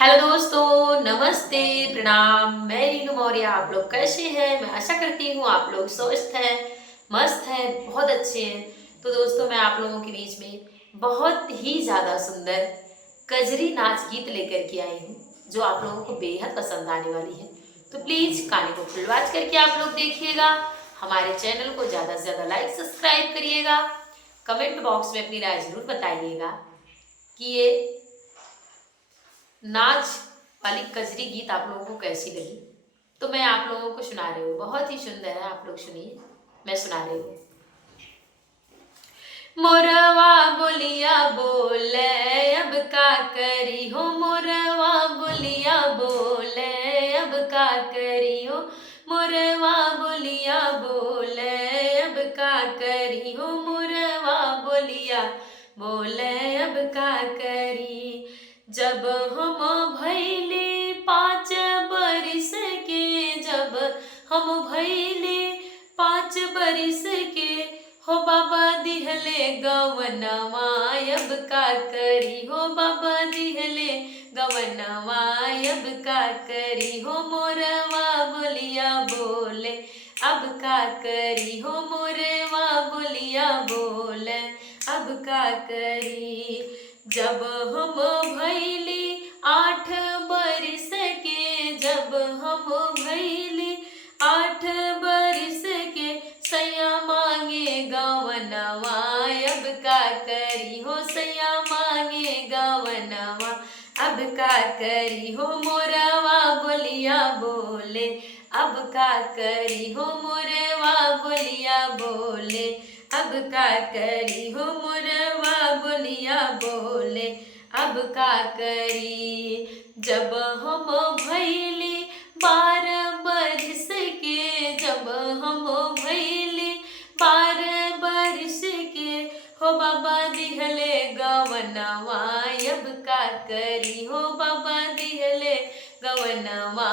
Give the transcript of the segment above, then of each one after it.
Hello दोस्तों, नमस्ते, प्रणाम। मैं रीनू मौर्य। आप लोग कैसे हैं? मैं आशा करती हूँ आप लोग स्वस्थ हैं, मस्त हैं, बहुत अच्छे हैं। तो दोस्तों, मैं आप लोगों के बीच में बहुत ही ज़्यादा सुंदर कजरी नाच गीत लेकर के आई हूँ, जो आप लोगों को बेहद पसंद आने वाली है। तो प्लीज़ कानों को खुलवाच करके आप लोग देखिएगा। हमारे चैनल को ज़्यादा से ज़्यादा लाइक सब्सक्राइब करिएगा। कमेंट बॉक्स में अपनी राय ज़रूर बताइएगा कि ये नाच वाली कजरी गीत आप लोगों को कैसी लगी। तो मैं आप लोगों को सुना रही हूँ, बहुत ही सुंदर है। आप लोग सुनिए, मैं सुना रही हूँ। मोरवा बोलिया बोले अब का करी हो, मोरवा बोलिया बोले अब का करी हो, मोरवा बोलिया बोले अब का करी हो, मोरवा बोलिया बोले अब का करी। जब हम भैली 5 बरिस के, जब हम भैली 5 बरिस के, हो बाबा दिहले गवनवा अब का करी हो, बाबा दिहले गवनवा अब का करी हो, मोरवा बोलिया बोले अब का करी हो, मोरवा बोलिया बोले अब का करी। जब हम भैली 8 बरिस के, जब हम भैली 8 बरिस के, सैया मांगे गवनवा अब का करी हो, सैया मांगे गवनवा अब का करी हो, मोरवा बोलिया बोले अब का करी हो, मोरवा बोलिया बोले अब का करी हो, मोरवा बोलिया बोले अब का करी। जब हम भैली 12 बरिस के, जब हम भैली 12 बरिस के, हो बाबा दिहले गवनवा अब का करी हो, बाबा दिहले गवनवा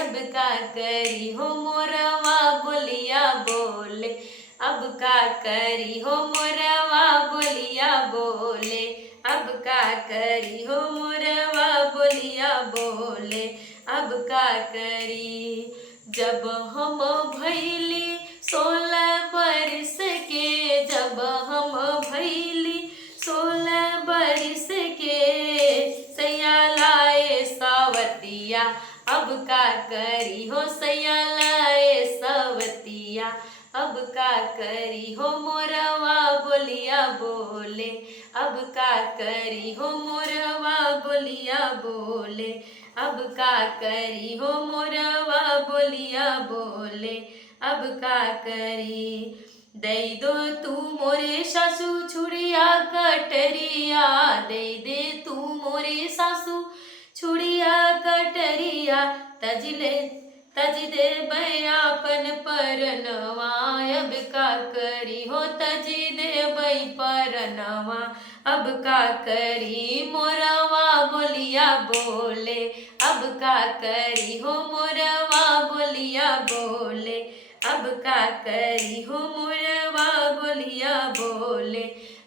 अब का करी हो, मोरवा बोलिया बोले अब का करी हो, मोरवा बोलिया बोले अब का करी हो, मोरवा बोलिया बोले अब का करी। जब हम भैली 16 बरिस के, जब हम भैली 16 बरिस के, सैया लाए सावतिया अब का करी हो, सैया लाए सावतिया अब का करी हो, मोरवा बोलिया बोले अब का करी हो, मोरवा बोलिया बोले अब का करी हो, मोरवा बोलिया बोले अब का करी। दे दो तू मोरे सासू छुड़िया कटरिया, दे दे तू मोरे सासू छुड़िया कटरिया, तज दे बयापन परनवा अब का करी हो, तज दे बई परनवा अब का करी, मोरवा बोलिया बोले अब का करी हो, मोरवा बोलिया बोले अब का करी हो, मोरवा बोलिया बोले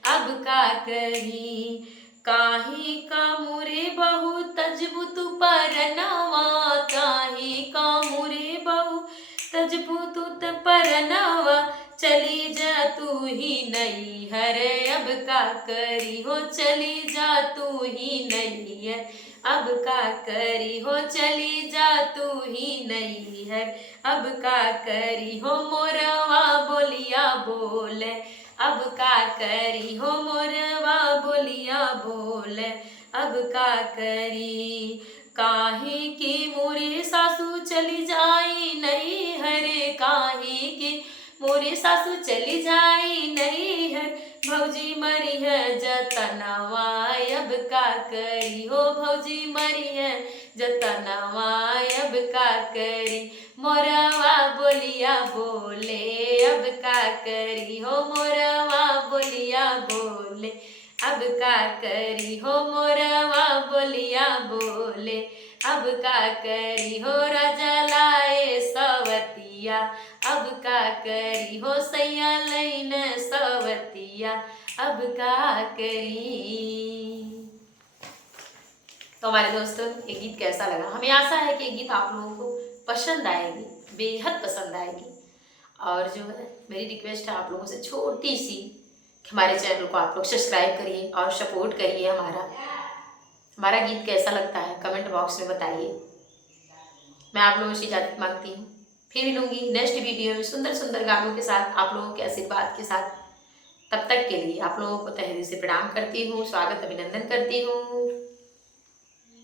अब का करी। काही का मुरे बहु तजबु तू परनवा, काही का मुरे बहु तजबु तू परनवा, चली जा तू ही नहीं हरे अब का करी हो, चली जा तू ही नहीं है अब का करी हो, चली जा तू ही नहीं है अब का करी हो, मोरवा बोलिया बोले अब का करी हो, मोरवा बोलिया बोले अब का करी। काहे की मोरे सासू चली जाई नहीं हरे, काहे की मोरे सासू चली जाई नहीं है, भौजी मरी है जतनवा अब का करी हो, भौजी मरी है जतनवा अब का करी, मोरवा बोलिया बोले अब का करी हो, मोरवा बोलिया बोले अब का करी हो, मोरवा बोलिया बोले अब का करी हो, राजा लाए सवतिया अब का करी हो, सैया लैन सवतिया अब का करी। तो हमारे दोस्तों ये गीत कैसा लगा, हमें आशा है कि ये गीत आप लोगों को पसंद आएगी, बेहद पसंद आएगी। और जो है मेरी रिक्वेस्ट है आप लोगों से छोटी सी कि हमारे चैनल को आप लोग सब्सक्राइब करिए और सपोर्ट करिए। हमारा गीत कैसा लगता है कमेंट बॉक्स में बताइए। मैं आप लोगों से इजाज़त मांगती हूँ, फिर मिलूंगी नेक्स्ट वीडियो में सुंदर सुंदर गानों के साथ, आप लोगों के आशीर्वाद के साथ। तब तक के लिए आप लोगों को तहे दिल से प्रणाम करती हूँ, स्वागत अभिनंदन करती हूँ।